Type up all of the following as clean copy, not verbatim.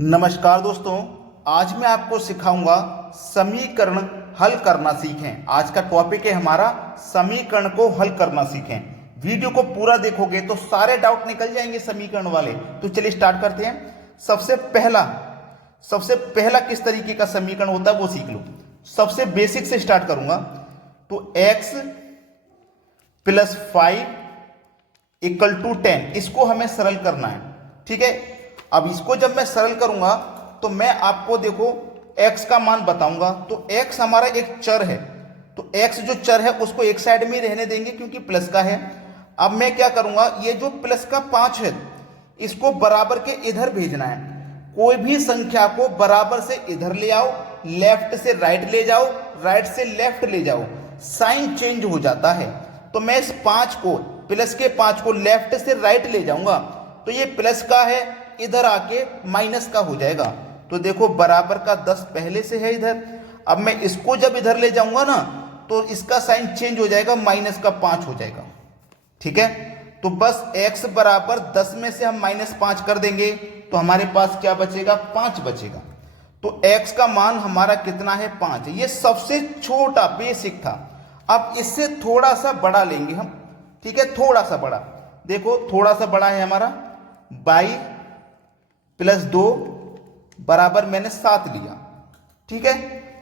नमस्कार दोस्तों, आज मैं आपको सिखाऊंगा समीकरण हल करना सीखें। आज का टॉपिक है हमारा समीकरण को हल करना सीखें। वीडियो को पूरा देखोगे तो सारे डाउट निकल जाएंगे समीकरण वाले। तो चलिए स्टार्ट करते हैं। सबसे पहला किस तरीके का समीकरण होता है वो सीख लो। सबसे बेसिक से स्टार्ट करूंगा। तो x प्लस 5 इक्वल टू 10, इसको हमें सरल करना है। ठीक है, अब इसको जब मैं सरल करूंगा तो मैं आपको देखो x का मान बताऊंगा। तो x हमारा एक चर है, तो x जो चर है उसको एक साइड में रहने देंगे क्योंकि प्लस का है। अब मैं क्या करूंगा, ये जो प्लस का 5 है इसको बराबर के इधर भेजना है। कोई भी संख्या को बराबर से इधर ले आओ, लेफ्ट से राइट ले जाओ, राइट से लेफ्ट ले जाओ, साइन चेंज हो जाता है। तो मैं इस 5 को, प्लस के 5 को लेफ्ट से राइट ले जाऊंगा तो ये प्लस का है, इधर आके माइनस का हो जाएगा। तो देखो बराबर का 10 पहले से है इधर। अब मैं इसको जब इधर ले जाऊंगा ना तो इसका साइन चेंज हो जाएगा, माइनस का 5 हो जाएगा। ठीक है, तो बस x बराबर 10 में से हम -5 कर देंगे तो हमारे पास क्या बचेगा, 5 बचेगा। तो x का मान हमारा कितना है, 5। ये सबसे छोटा बेसिक था। अब इससे थोड़ा सा बड़ा लेंगे हम। ठीक है, थोड़ा सा बड़ा। देखो थोड़ा सा बड़ा है हमारा 22 प्लस 2 बराबर मैंने 7 लिया। ठीक है,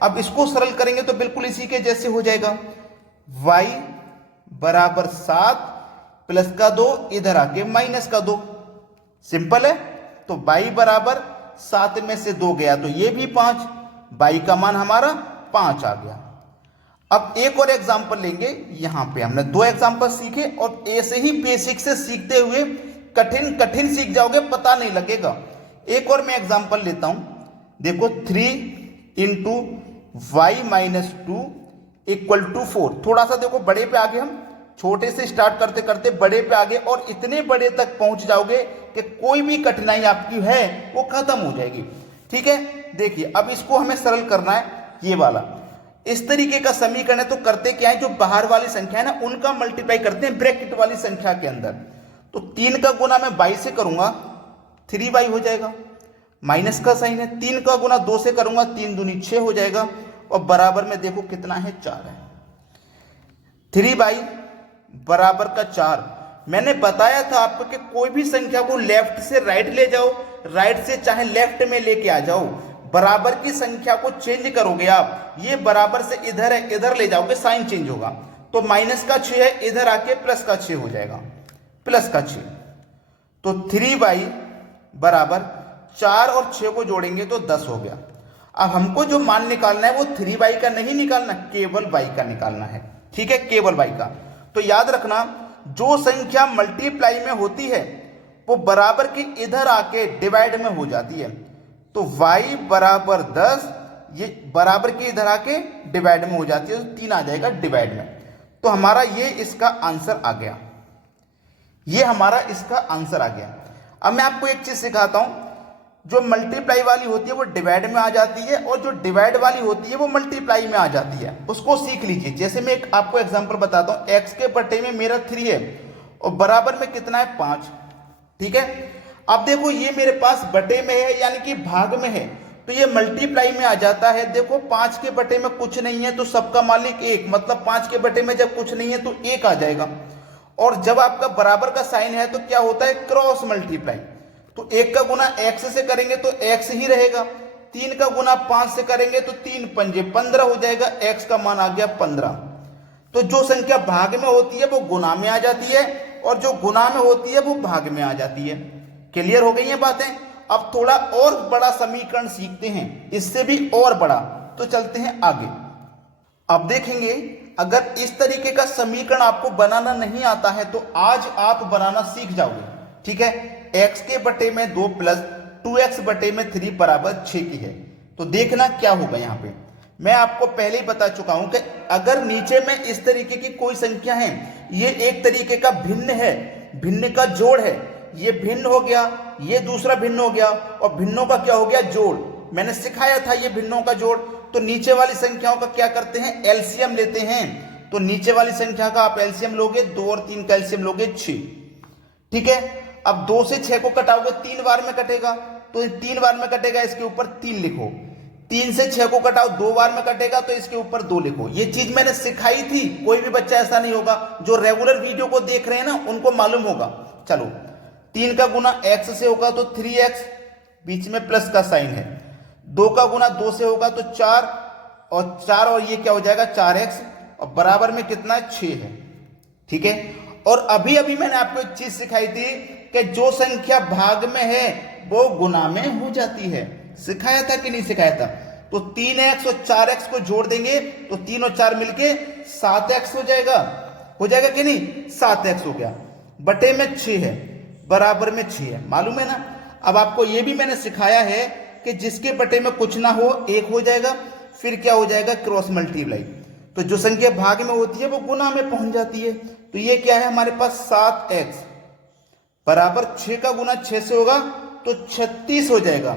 अब इसको सरल करेंगे तो बिल्कुल इसी के जैसे हो जाएगा। y बराबर 7 प्लस का 2 इधर आके माइनस का 2, सिंपल है। तो y बराबर 7 में से 2 गया तो ये भी 5, y का मान हमारा 5 आ गया। अब एक और एग्जांपल लेंगे। यहां पे हमने 2 एग्जांपल सीखे और ऐसे ही बेसिक से सीखते हुए कठिन सीख जाओगे, पता नहीं लगेगा। एक और मैं एग्जांपल लेता हूं। देखो 3 into Y minus 2 equal to 4। थोड़ा सा देखो बड़े पे आगे, हम छोटे से स्टार्ट करते करते बड़े पे आगे और इतने बड़े तक पहुंच जाओगे कि कोई भी कठिनाई आपकी है वो खत्म हो जाएगी। ठीक है, देखिए अब इसको हमें सरल करना है। ये वाला इस तरीके का समीकरण है। तो करते क्या है, जो बाहर वाली संख्या है ना उनका मल्टीप्लाई करते हैं ब्रैकेट वाली संख्या के अंदर। तो 3 का गुना मैं 22 से करूंगा, 3y हो जाएगा, माइनस का साइन है। 3 का गुना 2 से करूंगा, 3 दूनी 6 हो जाएगा, और बराबर में देखो कितना है, 4 है। 3y बराबर का 4। मैंने बताया था आपको कि कोई भी संख्या को लेफ्ट से राइट ले जाओ, राइट से चाहे लेफ्ट में लेके आ जाओ, बराबर की संख्या को चेंज करोगे आप। ये बराबर से इधर है, इधर ले जाओगे साइन चेंज होगा। तो माइनस का 6 है, इधर आके प्लस का 6 हो जाएगा, प्लस का 6। तो 3y बराबर 4 और 6 को जोड़ेंगे तो 10 हो गया। अब हमको जो मान निकालना है वो 3y का नहीं निकालना, केवल y का निकालना है। ठीक है, केवल y का। तो याद रखना, जो संख्या मल्टीप्लाई में होती है वो बराबर के इधर आके डिवाइड में हो जाती है। तो y बराबर 10, ये बराबर के इधर आके डिवाइड में हो जाती है, तो 3 आ जाएगा डिवाइड में। तो हमारा ये इसका आंसर आ गया, ये हमारा इसका आंसर आ गया। अब मैं आपको एक चीज सिखाता हूं, जो मल्टीप्लाई वाली होती है वो डिवाइड में आ जाती है, और जो डिवाइड वाली होती है वो मल्टीप्लाई में आ जाती है। उसको सीख लीजिए। जैसे मैं एक आपको एग्जांपल बताता हूं, x के बटे में मेरा 3 है और बराबर में कितना है, 5। ठीक है, अब देखो ये मेरे पास बटे में है यानी कि भाग में है, तो ये मल्टीप्लाई में आ जाता है। देखो 5 के बटे में कुछ नहीं है तो सबका मालिक 1, मतलब 5 के बटे में जब कुछ नहीं है तो 1 आ जाएगा। और जब आपका बराबर का साइन है तो क्या होता है, क्रॉस मल्टीप्लाई। तो 1 का गुना x से करेंगे तो x ही रहेगा, 3 का गुना 5 से करेंगे तो 3 पंजे 15 हो जाएगा, x का मान आ गया 15। तो जो संख्या भाग में होती है वो गुना में आ जाती है, और जो गुना में होती है वो भाग में आ जाती है। क्लियर हो गई हैं बातें। अब थोड़ा और बड़ा समीकरण सीखते हैं, इससे भी और बड़ा। तो चलते हैं आगे। अब देखेंगे, अगर इस तरीके का समीकरण आपको बनाना नहीं आता है तो आज आप बनाना सीख जाओगे। ठीक है, x के बटे में 2 प्लस 2x बटे में 3 बराबर 6 की है। तो देखना क्या होगा। यहाँ पे मैं आपको पहले ही बता चुका हूं कि अगर नीचे में इस तरीके की कोई संख्या है, ये एक तरीके का भिन्न है, भिन्न का जोड़ है, ये भिन्न हो गया, ये दूसरा भिन्न हो गया, और भिन्नों का क्या हो गया, जोड़। मैंने सिखाया था ये भिन्नों का जोड़। तो नीचे वाली संख्याओं का क्या करते हैं, एलसीएम लेते हैं। तो नीचे वाली संख्या का आप एलसीएम लोगे, 2 और 3 का एलसीएम लोगे 6। ठीक है, अब 2 से 6 को कटाओगे 3 बार में कटेगा, तो 3 बार में कटेगा, इसके ऊपर 3 लिखो। 3 से 6 को घटाओ, 2 बार में कटेगा तो इसके ऊपर 2 लिखो। ये चीज मैंने सिखाई थी, कोई भी बच्चा ऐसा नहीं होगा, जो रेगुलर वीडियो को देख रहे हैं ना उनको मालूम होगा। चलो 3 का गुना x से होगा तो 3x, बीच में प्लस का साइन है। 2 का गुना 2 से होगा तो 4, और 4 और ये क्या हो जाएगा 4x, और बराबर में कितना है 6 है। ठीक है, और अभी अभी मैंने आपको एक चीज सिखाई थी कि जो संख्या भाग में है वो गुना में हो जाती है। सिखाया था कि नहीं सिखाया था? तो 3x और 4x को जोड़ देंगे तो 3 और 4 मिलके 7x हो जाएगा कि नहीं? 7x हो गया, बटे में 6 है, बराबर में 6 है, मालूम है ना। अब आपको यह भी मैंने सिखाया है कि जिसके बटे में कुछ ना हो 1 हो जाएगा, फिर क्या हो जाएगा क्रॉस मल्टीप्लाई। तो जो संख्या भाग में होती है वो गुना में पहुंच जाती है। तो ये क्या है हमारे पास 7x बराबर 6 का गुना 6 से होगा तो 36 हो जाएगा।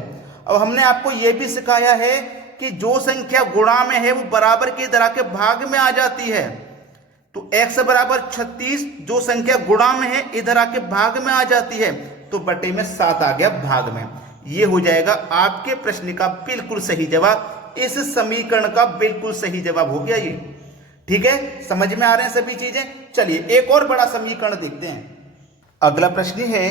अब हमने आपको यह भी सिखाया है कि जो संख्या गुणा में है वो बराबर के इधर आके भाग में आ जाती है। तो x बराबर 36, जो संख्या गुणा में है इधर आके भाग में आ जाती है, तो बटे में 7 आ गया भाग में। ये हो जाएगा आपके प्रश्न का बिल्कुल सही जवाब। इस समीकरण का बिल्कुल सही जवाब हो गया ये। ठीक है, समझ में आ रहे हैं सभी चीजें। चलिए एक और बड़ा समीकरण देखते हैं। अगला प्रश्न है,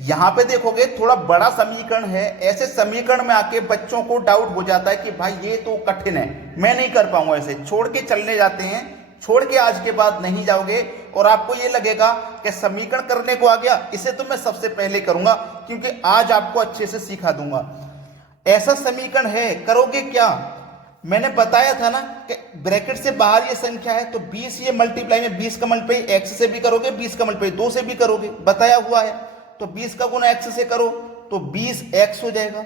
यहां पे देखोगे थोड़ा बड़ा समीकरण है। ऐसे समीकरण में आके बच्चों को डाउट हो जाता है कि भाई ये तो कठिन है, मैं नहीं कर पाऊंगा, ऐसे छोड़ के चलने जाते हैं। छोड़ के आज के बाद नहीं जाओगे और आपको ये लगेगा कि समीकरण करने को आ गया, इसे तो मैं सबसे पहले करूंगा क्योंकि आज आपको अच्छे से सिखा दूंगा। ऐसा समीकरण है, करोगे क्या? मैंने बताया था ना कि ब्रैकेट से बाहर ये संख्या है तो 20 ये मल्टीप्लाई में 20 का मल्टीप्लाई x से भी करोगे, 20 का मल्टीप्लाई 2 से भी करोगे, बताया हुआ है। तो 20 का गुना x से करो तो 20x हो जाएगा,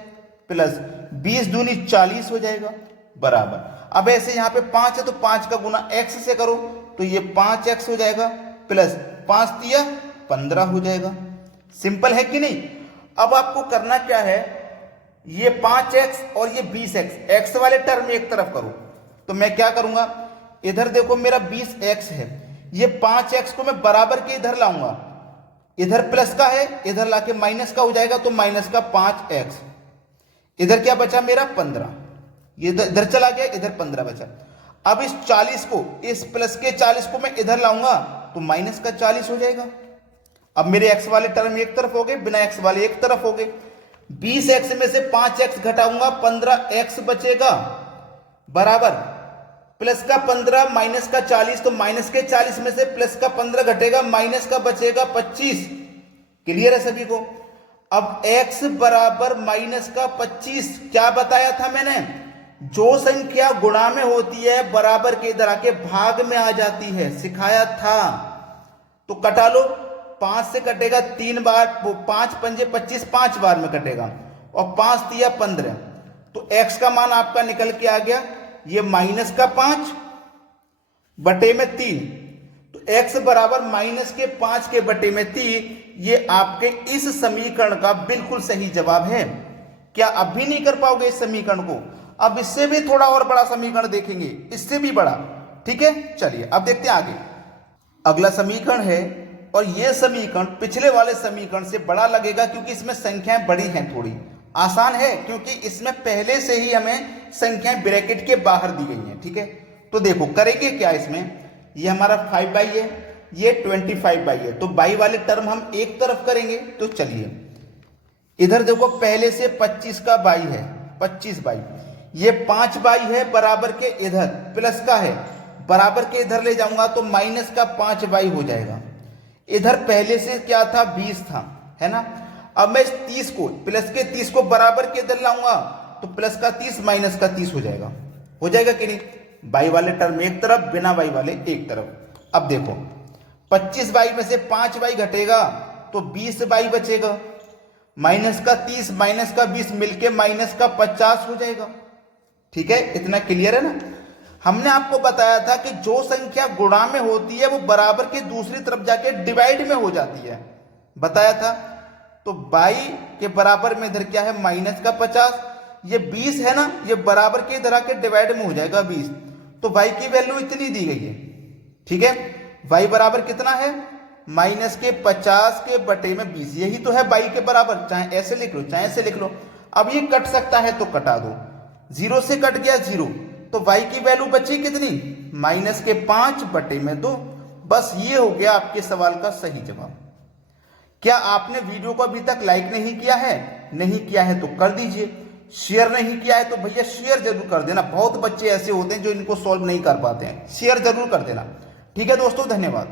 प्लस 20 दूनी 40 हो जाएगा, बराबर। अब ऐसे यहां पे 5 है तो 5 का गुना x से करो तो ये 5x हो जाएगा, प्लस 5 तिया 15 हो जाएगा। सिंपल है कि नहीं? अब आपको करना क्या है, ये 5x और ये 20x, x वाले टर्म एक तरफ करो। तो मैं क्या करूंगा, इधर देखो मेरा 20x है, ये 5x को मैं बराबर के इधर लाऊंगा, इधर प्लस का है, इधर लाके माइनस का हो जाएगा तो माइनस का 5x। इधर क्या बचा मेरा 15, ये इधर चला गया, इधर 15 बचा। अब इस 40 को, इस प्लस के 40 को मैं इधर लाऊंगा तो माइनस का 40 हो जाएगा। अब मेरे x वाले टर्म एक तरफ हो गए, बिना x वाले एक तरफ हो गए। 20x में से 5x घटाऊंगा, 15x बचेगा, बराबर प्लस का 15 माइनस का 40, तो माइनस के 40 में से प्लस का 15 घटेगा, माइनस का बचेगा 25। क्लियर है सभी को? अब x बराबर माइनस का 25, क्या बताया था मैंने? जो संख्या गुणा में होती है बराबर के इधर आके भाग में आ जाती है, सिखाया था। तो कटा लो, 5 से कटेगा 3 बार, 5 पंजे 25, 5 बार में कटेगा, और 5 तिया 15, तो x का मान आपका निकल के आ गया, ये माइनस का 5 बटे में 3, तो x बराबर माइनस के 5 के बटे में 3, ये आपके इस समीकरण का बिल्कुल सही जवाब है। क्या अब भी नहीं कर पाओगे इस समीकरण को? अब इससे भी थोड़ा और बड़ा समीकरण देखेंगे, इससे भी बड़ा। ठीक है, चलिए अब देखते हैं आगे। अगला समीकरण है, और यह समीकरण पिछले वाले समीकरण से बड़ा लगेगा क्योंकि इसमें संख्याएं बड़ी हैं, थोड़ी आसान है क्योंकि इसमें पहले से ही हमें संख्याएं ब्रैकेट के बाहर दी गई हैं। ठीक है, तो देखो करेंगे क्या इसमें, ये हमारा 5 है, ये 25 है, तो बाई वाले टर्म हम एक तरफ करेंगे। तो चलिए इधर देखो, पहले से 25 का बाई है, 25 बाई, ये 5 बाई है, बराबर के इधर प्लस का है, बराबर के इधर ले जाऊंगा तो माइनस का 5 बाई हो जाएगा। इधर पहले से क्या था 20 था, है ना। अब मैं इस 30 को, प्लस के 30 को बराबर के इधर लाऊंगा तो प्लस का 30 माइनस का 30 हो जाएगा कि नहीं? बाई वाले टर्म एक तरफ, बिना बाई वाले एक तरफ। अब देखो 25 बाई में से 5 बाई घटेगा तो 20 बाई बचेगा, माइनस का 30 माइनस का 20 मिलके माइनस का 50 हो जाएगा। ठीक है, इतना क्लियर है ना। हमने आपको बताया था कि जो संख्या गुणा में होती है वो बराबर के दूसरी तरफ जाके डिवाइड में हो जाती है, बताया था। तो बाई के बराबर में इधर क्या है, माइनस का 50, ये 20 है ना, ये बराबर के इधर आके डिवाइड में हो जाएगा 20, तो बाई की वैल्यू इतनी दी गई है। ठीक है, बाई बराबर कितना है, माइनस के 50 के बटे में 20, यही तो है बाई के बराबर। चाहे ऐसे लिख लो चाहे ऐसे लिख लो। अब ये कट सकता है तो कटा दो, 0 से कट गया 0, तो y की वैल्यू बची कितनी, -5/2। बस ये हो गया आपके सवाल का सही जवाब। क्या आपने वीडियो को अभी तक लाइक नहीं किया है? नहीं किया है तो कर दीजिए। शेयर नहीं किया है तो भैया शेयर जरूर कर देना। बहुत बच्चे ऐसे होते हैं जो इनको सॉल्व नहीं कर पाते हैं, शेयर जरूर कर देना। ठीक है दोस्तों, धन्यवाद।